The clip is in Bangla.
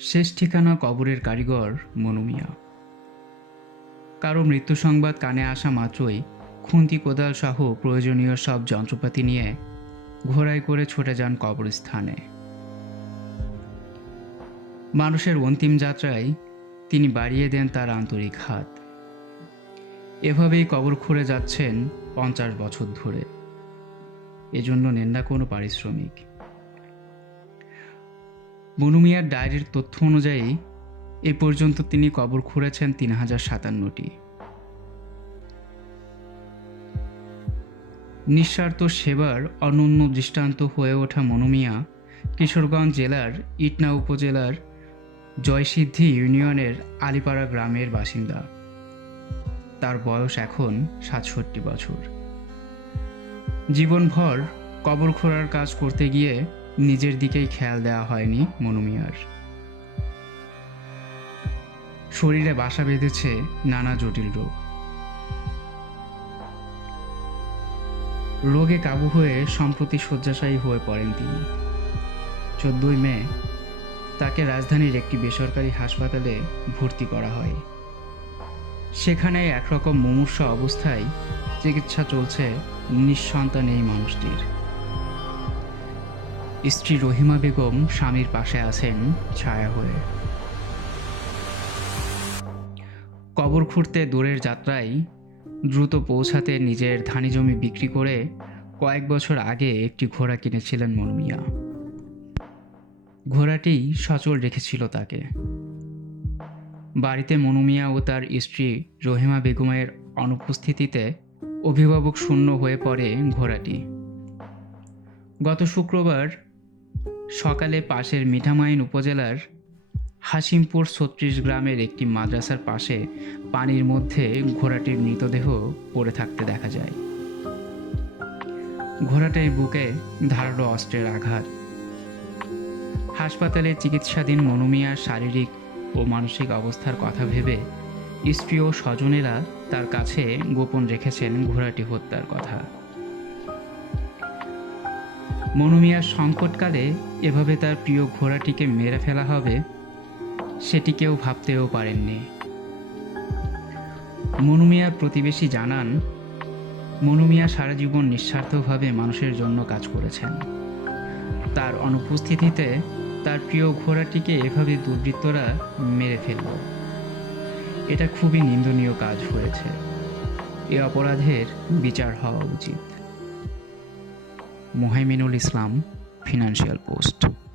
শেষ ঠিকানা কবরের কারিগর মনুমিয়া কারও মৃত্যু সংবাদ কানে আসা মাত্রই খুন্তি কোদাল সহ প্রয়োজনীয় সব যন্ত্রপাতি নিয়ে ঘোড়ায় করে ছুটে যান কবরস্থানে। মানুষের অন্তিম যাত্রায় তিনি বাড়িয়ে দেন তার আন্তরিক হাত। এভাবেই কবর খুঁড়ে যাচ্ছেন পঞ্চাশ বছর ধরে। এজন্য নেন না কোনো পারিশ্রমিক। বনুমিয়ার ডায়েরির তথ্য অনুযায়ী, এ পর্যন্ত তিনি কবর খুঁড়েছেন তিন হাজার সাতান্নটি। নিঃস্বার্থ সেবার অনন্য দৃষ্টান্ত হয়ে ওঠা মনুমিয়া কিশোরগঞ্জ জেলার ইটনা উপজেলার জয়সিদ্ধি ইউনিয়নের আলিপাড়া গ্রামের বাসিন্দা। তার বয়স এখন সাতষট্টি বছর। জীবনভর কবর খোঁড়ার কাজ করতে গিয়ে নিজের দিকেই খেয়াল দেওয়া হয়নি মনুমিয়ার শরীরে বাসা বেঁধেছে নানা জটিল রোগ। রোগে কাবু হয়ে সম্প্রতি শয্যাশায়ী হয়ে পড়েন তিনি। চোদ্দই মে তাকে রাজধানীর একটি বেসরকারি হাসপাতালে ভর্তি করা হয়। সেখানে একরকম মুমূর্ষ অবস্থায় চিকিৎসা চলছে নিঃসন্তান এই মানুষটির। স্ত্রী রহিমা বেগম স্বামীর পাশে আছেন ছায়া হয়ে। কবর খুঁড়তে দূরের যাত্রায় দ্রুত পৌঁছাতে নিজের ধানি জমি বিক্রি করে কয়েক বছর আগে একটি ঘোড়া কিনেছিলেন মনুমিয়া। ঘোড়াটি সচল রেখেছিল তাকে। বাড়িতে মনুমিয়া ও তার স্ত্রী রহিমা বেগমের অনুপস্থিতিতে অভিভাবক শূন্য হয়ে পড়ে ঘোড়াটি। গত শুক্রবার সকালে পাশের মিঠামাইন উপজেলার হাসিমপুর ছত্রিশ গ্রামের একটি মাদ্রাসার পাশে পানির মধ্যে ঘোড়াটির মৃতদেহ পড়ে থাকতে দেখা যায়। ঘোড়াটির বুকে ধারালো অস্ত্রের আঘাত। হাসপাতালে চিকিৎসাধীন মনুমিয়ার শারীরিক ও মানসিক অবস্থার কথা ভেবে স্ত্রী ও স্বজনেরা তার কাছে গোপন রেখেছেন ঘোড়াটি হত্যার কথা। মনুমিয়ার সংকটকালে এভাবে তার প্রিয় ঘোড়াটিকে মেরে ফেলা হবে, সেটি কেউ ভাবতেও পারেননি। মনুমিয়ার প্রতিবেশী জানান, মনুমিয়া সারা জীবন নিঃস্বার্থভাবে মানুষের জন্য কাজ করেছেন। তার অনুপস্থিতিতে তার প্রিয় ঘোড়াটিকে এভাবে দুর্বৃত্তরা মেরে ফেলল। এটা খুবই নিন্দনীয় কাজ হয়েছে। এ অপরাধের বিচার হওয়া উচিত। Mohaiminul Islam Financial Post.